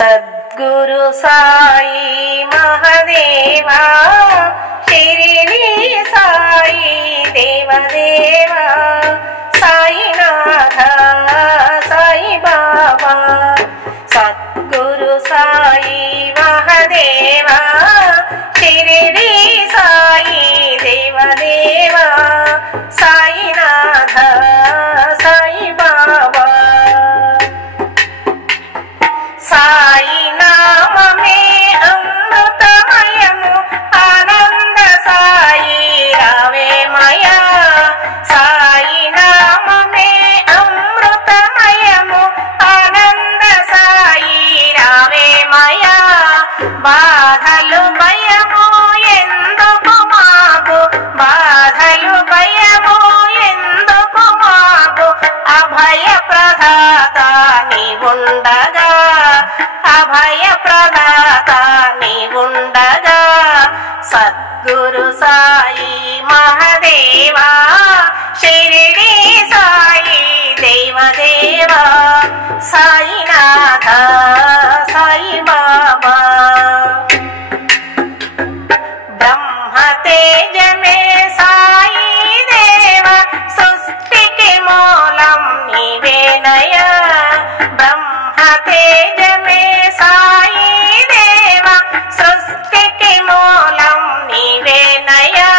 सद्गुरु साई महादेवा शिरडी साई देवदेवा साईनाथ साई बाबा सद्गुरु साई महादेवा शिरडी साई देवदेवा साईनाथ साई बाबा साई नाम में अमृतमयमु आनंद साई रावे मया साई नाम में अमृतमयमु आनंद साई रावे मया बाधलु भयमु एंदुकु माकु बाधलु भयमु एंदुकु माकु अभय प्रदाता नीवुंडगा अभय प्रदाता नीवुंडगा सद्गुरु साई महादेवा शिरडी साई देवदेवा साईनाथ साई बाबा ब्रह्म तेज में साई देवा सृष्टि के मूलम निवेनया ब्रह्म तेज में साई देवा सृष्टि के मूलम निवेनया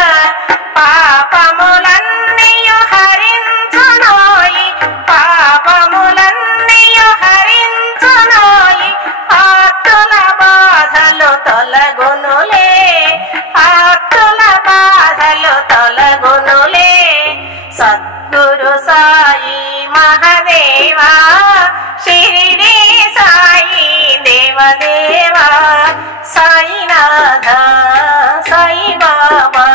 पापमुलन्नियु हरिंचुनोयि पापमुलन्नियु हरिंचुनोयि आर्तुल बाधलु तొలగునులే आर्तुल बाधलु तొలగునులే सद्गुरु साई महादेवा शिरडी साई देवदेवा साईनाथ साई बाबा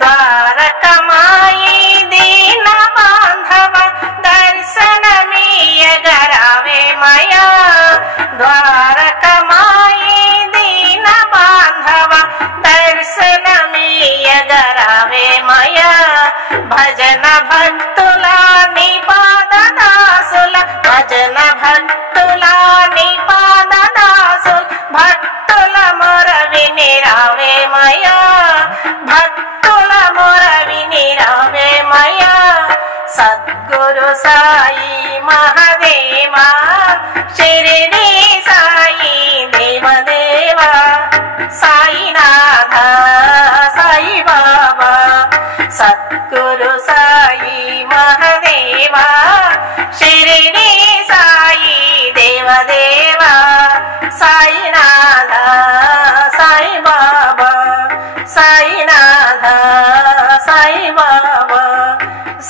द्वारकमाई दीन बांधव दर्शनमीयगरावे मया द्वारकमाई दीन बांधव दर्शनमीयगरावे मया भजन भक्तुला निपाद दासुल भजन भक्तुला निपाद दासुल भक्तुल मोरवि निरावे मया भक्तुल मोरवि निरावे मया सद्गुरु साई महादेवा शिरडी साई देवदेवा साईनाथ साई बाबा सद्गुरु साई महादेवा शिरडी साई देवदेवा साईनाथ साई बाबा साईनाथ साई बाबा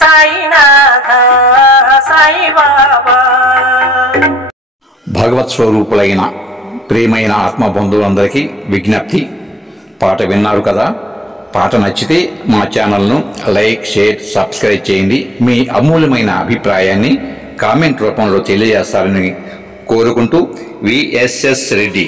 साईनाथ साई बाबा భగవత్ స్వరూపులైన ప్రియమైన ఆత్మ బంధువులందరికీ విజ్ఞప్తి. పాట విన్నారు కదా, పాట నచ్చితే మా ఛానల్ను లైక్, షేర్, సబ్స్క్రైబ్ చేయండి. మీ అమూల్యమైన అభిప్రాయాన్ని కామెంట్ రూపంలో తెలియజేస్తారని కోరుకుంటూ విఎస్ఎస్ రెడ్డి.